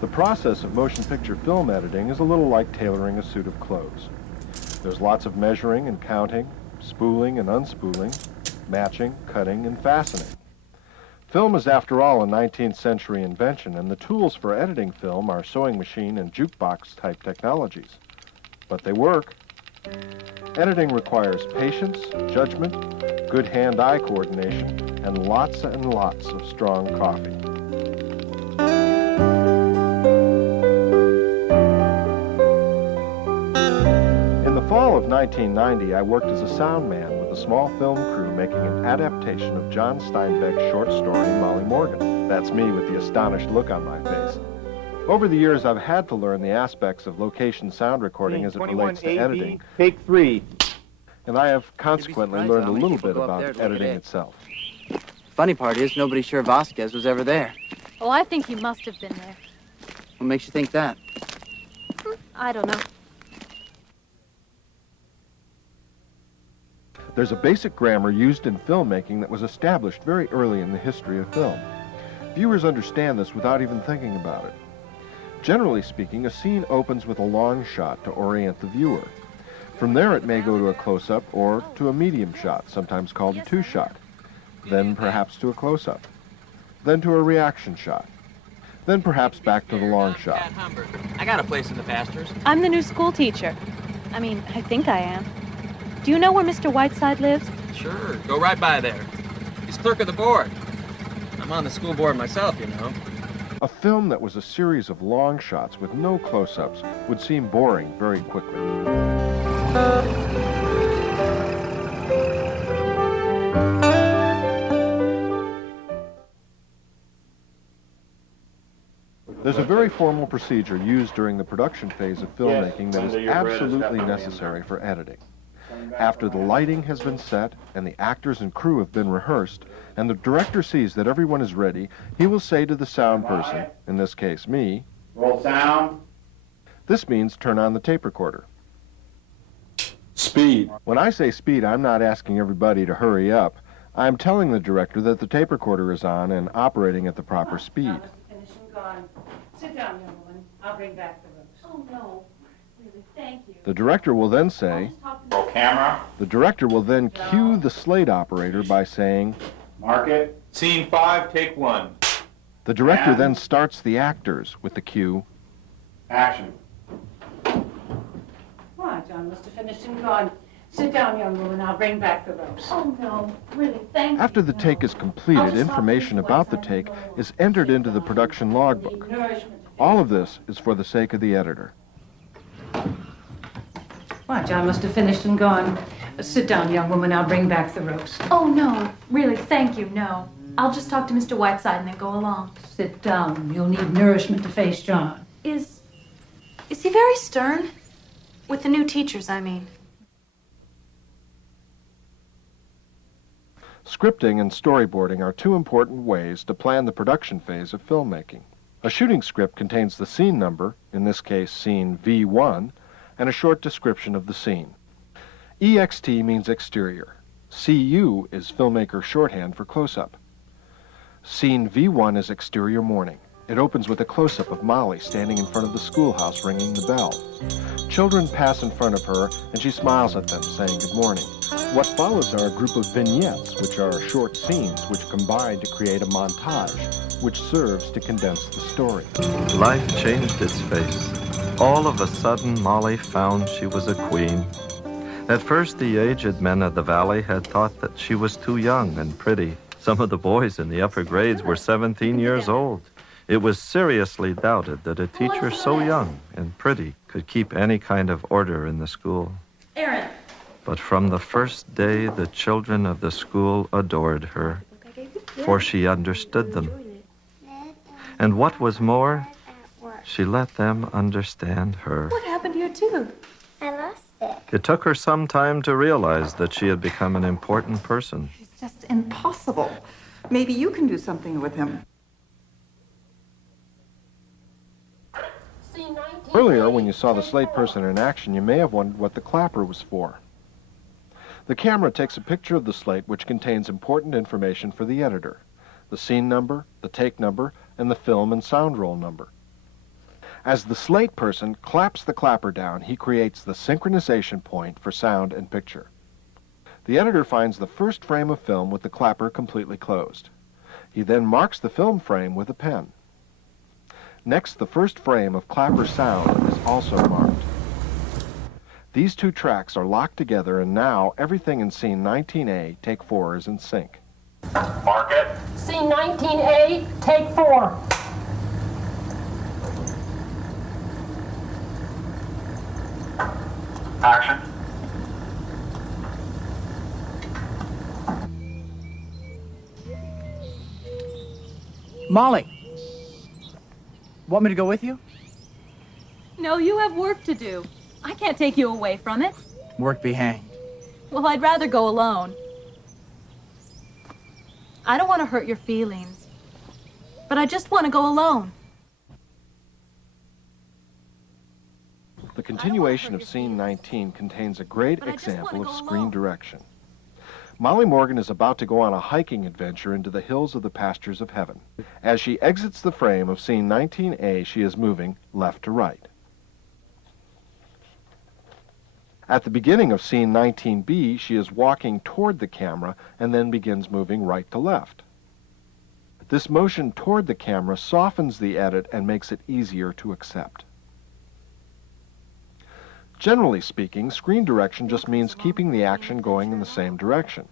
The process of motion picture film editing is a little like tailoring a suit of clothes. There's lots of measuring and counting, spooling and unspooling, matching, cutting, and fastening. Film is, after all, a 19th century invention, and the tools for editing film are sewing machine and jukebox-type technologies. But they work. Editing requires patience, judgment, good hand-eye coordination, and lots of strong coffee. In the fall of 1990, I worked as a sound man with a small film crew making an adaptation of John Steinbeck's short story, Molly Morgan. That's me with the astonished look on my face. Over the years, I've had to learn the aspects of location sound recording as it relates to editing. Take 3. And I have consequently learned a little bit about editing itself. Funny part is, nobody's sure Vasquez was ever there. Oh, I think he must have been there. What makes you think that? I don't know. There's a basic grammar used in filmmaking that was established very early in the history of film. Viewers understand this without even thinking about it. Generally speaking, a scene opens with a long shot to orient the viewer. From there, it may go to a close-up or to a medium shot, sometimes called a two-shot. Then perhaps to a close-up. Then to a reaction shot. Then perhaps back to the long shot. I got a place in the pastures. I'm the new school teacher. I mean, I think I am. Do you know where Mr. Whiteside lives? Sure, go right by there. He's clerk of the board. I'm on the school board myself, you know. A film that was a series of long shots with no close-ups would seem boring very quickly. There's a very formal procedure used during the production phase of filmmaking that is absolutely necessary for editing. After the lighting has been set and the actors and crew have been rehearsed, and the director sees that everyone is ready, he will say to the sound person, in this case me, Roll sound. This means turn on the tape recorder. Speed. When I say speed, I'm not asking everybody to hurry up. I'm telling the director that the tape recorder is on and operating at the proper speed. Sit down, young woman. I'll bring back the rooms. Oh, no. Really, thank you. The director will then say, Roll camera. the director will then cue the slate operator by saying, Mark it. Scene 5, take 1. the director And- then starts the actors with the cue, Action. Why, John must have finished and gone. Sit down, young woman. I'll bring back the ropes. Oh, no. Really, thank you. After the take is completed, information about the take is entered into the production logbook. All of this is for the sake of the editor. Why, John must have finished and gone. Sit down, young woman. I'll bring back the ropes. Oh, no. Really, thank you, no. I'll just talk to Mr. Whiteside and then go along. Sit down. You'll need nourishment to face John. Is he very stern? With the new teachers, I mean. Scripting and storyboarding are two important ways to plan the production phase of filmmaking. A shooting script contains the scene number, in this case scene V1, and a short description of the scene. EXT means exterior. CU is filmmaker shorthand for close-up. Scene V1 is exterior morning. It opens with a close-up of Molly standing in front of the schoolhouse ringing the bell. Children pass in front of her, and she smiles at them, saying good morning. What follows are a group of vignettes, which are short scenes which combine to create a montage, which serves to condense the story. Life changed its face. All of a sudden, Molly found she was a queen. At first, the aged men of the valley had thought that she was too young and pretty. Some of the boys in the upper grades were 17 years old. It was seriously doubted that a teacher so young and pretty could keep any kind of order in the school. Aaron. But from the first day, the children of the school adored her, for she understood them. And what was more, she let them understand her. What happened to your tooth? I lost it. It took her some time to realize that she had become an important person. It's just impossible. Maybe you can do something with him. Earlier, when you saw the slate person in action, you may have wondered what the clapper was for. The camera takes a picture of the slate which contains important information for the editor: the scene number, the take number, and the film and sound roll number. As the slate person claps the clapper down, he creates the synchronization point for sound and picture. The editor finds the first frame of film with the clapper completely closed. He then marks the film frame with a pen. Next, the first frame of clapper sound is also marked. These two tracks are locked together, and now everything in scene 19A, take 4 is in sync. Mark it. Scene 19A, take 4. Action. Molly! Want me to go with you? No, you have work to do. I can't take you away from it. Work be hanged. Well, I'd rather go alone. I don't want to hurt your feelings, but I just want to go alone. The continuation of scene 19 contains a great example of screen direction. Molly Morgan is about to go on a hiking adventure into the hills of the pastures of heaven. As she exits the frame of scene 19A, she is moving left to right. At the beginning of scene 19B, she is walking toward the camera and then begins moving right to left. This motion toward the camera softens the edit and makes it easier to accept. Generally speaking, screen direction just means keeping the action going in the same direction.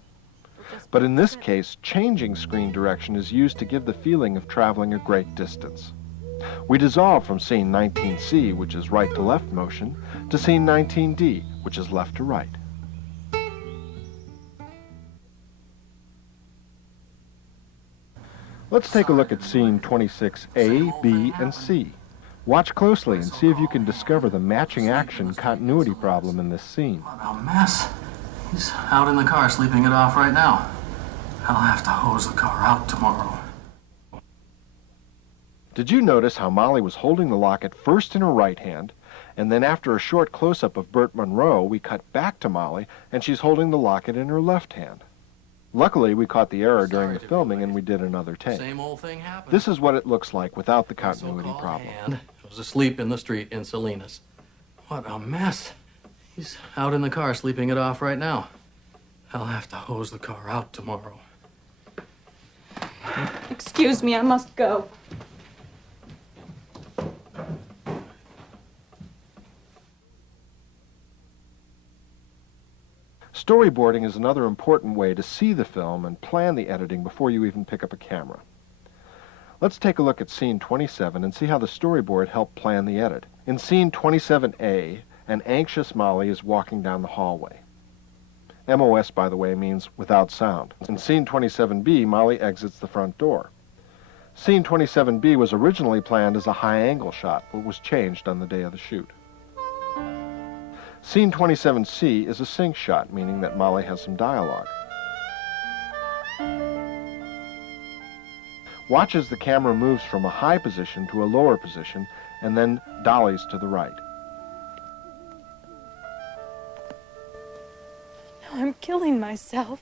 But in this case, changing screen direction is used to give the feeling of traveling a great distance. We dissolve from scene 19C, which is right to left motion, to scene 19D, which is left to right. Let's take a look at scene 26A, B, and C. Watch closely and see if you can discover the matching action continuity problem in this scene. What a mess. He's out in the car sleeping it off right now. I'll have to hose the car out tomorrow. Did you notice how Molly was holding the locket first in her right hand, and then after a short close-up of Burt Munro, we cut back to Molly, and she's holding the locket in her left hand? Luckily, we caught the error during the filming, and we did another take. Same old thing happened. This is what it looks like without the continuity problem. And was asleep in the street in Salinas. What a mess. He's out in the car sleeping it off right now. I'll have to hose the car out tomorrow. Excuse me, I must go. Storyboarding is another important way to see the film and plan the editing before you even pick up a camera. Let's take a look at scene 27 and see how the storyboard helped plan the edit. In scene 27A, an anxious Molly is walking down the hallway. MOS, by the way, means without sound. In scene 27B, Molly exits the front door. Scene 27B was originally planned as a high-angle shot, but was changed on the day of the shoot. Scene 27C is a sync shot, meaning that Molly has some dialogue. Watch as the camera moves from a high position to a lower position and then dollies to the right. Now I'm killing myself.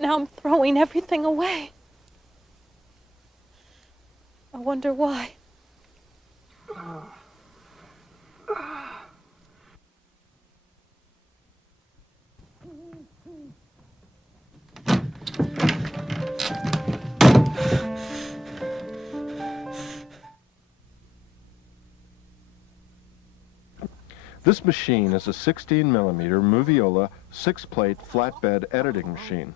Now I'm throwing everything away. I wonder why. This machine is a 16mm Moviola 6-plate flatbed editing machine.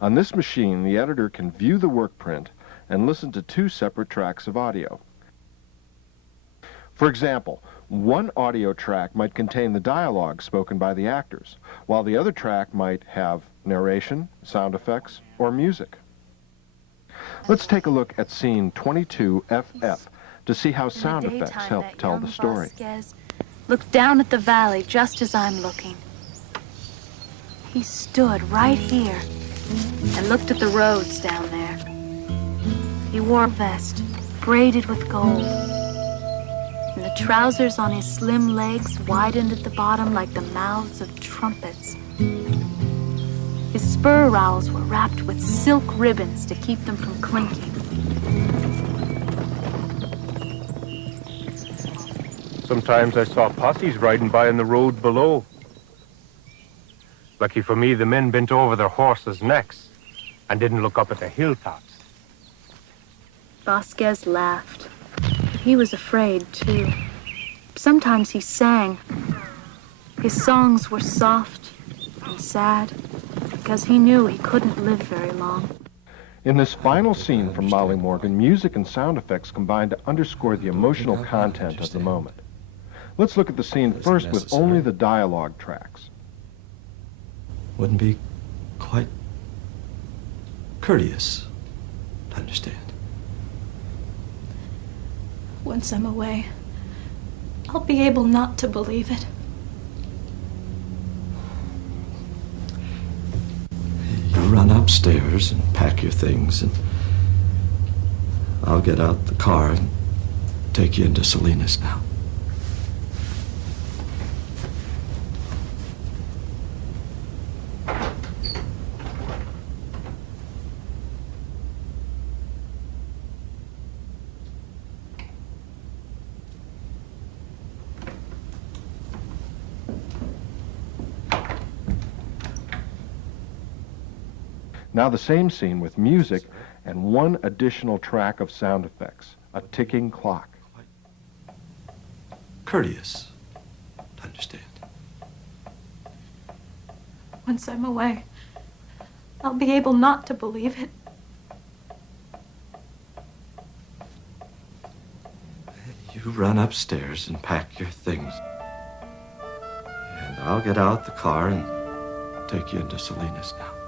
On this machine, the editor can view the work print and listen to 2 separate tracks of audio. For example, one audio track might contain the dialogue spoken by the actors, while the other track might have narration, sound effects, or music. Let's take a look at scene 22FF to see how sound effects help tell the story. Looked down at the valley just as I'm looking. He stood right here and looked at the roads down there. He wore a vest braided with gold, and the trousers on his slim legs widened at the bottom like the mouths of trumpets. His spur rowels were wrapped with silk ribbons to keep them from clinking. Sometimes I saw posses riding by on the road below. Lucky for me, the men bent over their horses' necks and didn't look up at the hilltops. Vasquez laughed. He was afraid, too. Sometimes he sang. His songs were soft and sad because he knew he couldn't live very long. In this final scene from Molly Morgan, music and sound effects combine to underscore the emotional content of the moment. Let's look at the scene first with only the dialogue tracks. Wouldn't be quite courteous to understand. Once I'm away, I'll be able not to believe it. You run upstairs and pack your things, and I'll get out the car and take you into Salinas now. Now the same scene with music and one additional track of sound effects, a ticking clock. Courteous to understand. Once I'm away, I'll be able not to believe it. You run upstairs and pack your things, and I'll get out the car and take you into Salinas now.